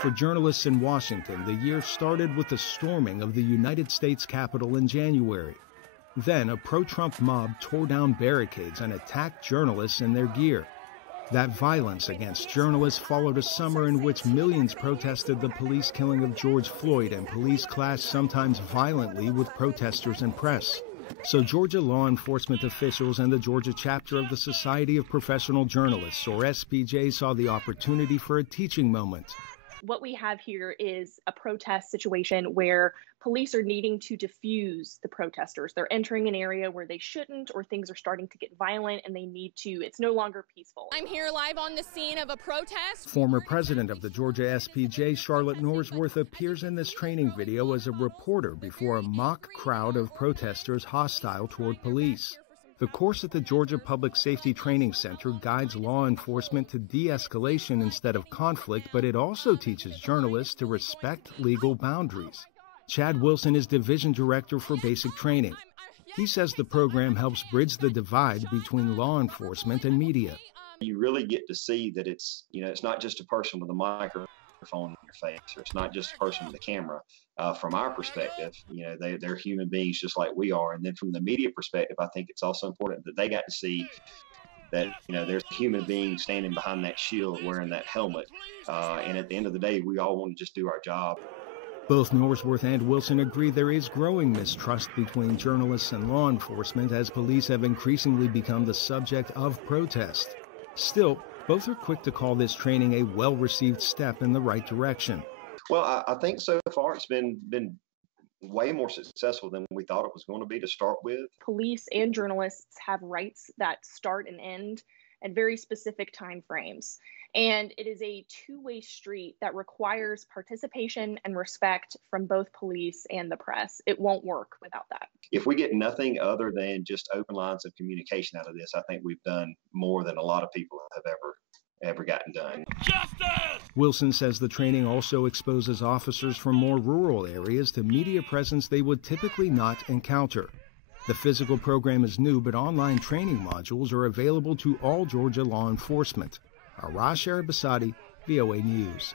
For journalists in Washington, the year started with the storming of the United States Capitol in January. Then, a pro-Trump mob tore down barricades and attacked journalists in their gear. That violence against journalists followed a summer in which millions protested the police killing of George Floyd, and police clashed sometimes violently with protesters and press. So Georgia law enforcement officials and the Georgia chapter of the Society of Professional Journalists, or SPJ, saw the opportunity for a teaching moment. What we have here is a protest situation where police are needing to diffuse the protesters. They're entering an area where they shouldn't, or things are starting to get violent and they need to. It's no longer peaceful. I'm here live on the scene of a protest. Former president of the Georgia SPJ, Charlotte Norsworth, appears in this training video as a reporter before a mock crowd of protesters hostile toward police. The course at the Georgia Public Safety Training Center guides law enforcement to de-escalation instead of conflict, but it also teaches journalists to respect legal boundaries. Chad Wilson is Division Director for Basic Training. He says the program helps bridge the divide between law enforcement and media. You really get to see that it's not just a person with a microphone in your face, or it's not just a person with a camera. From our perspective, they're human beings just like we are. And then from the media perspective, I think it's also important that they got to see that, there's a human being standing behind that shield wearing that helmet. And at the end of the day, we all want to just do our job. Both Norsworth and Wilson agree there is growing mistrust between journalists and law enforcement as police have increasingly become the subject of protest. Still, both are quick to call this training a well-received step in the right direction. Well, I think so far it's been way more successful than we thought it was going to be to start with. Police and journalists have rights that start and end at very specific time frames. And it is a two-way street that requires participation and respect from both police and the press. It won't work without that. If we get nothing other than just open lines of communication out of this, I think we've done more than a lot of people have ever gotten done. Justice! Wilson says the training also exposes officers from more rural areas to media presence they would typically not encounter. The physical program is new, but online training modules are available to all Georgia law enforcement. Arash Arabasadi, VOA News.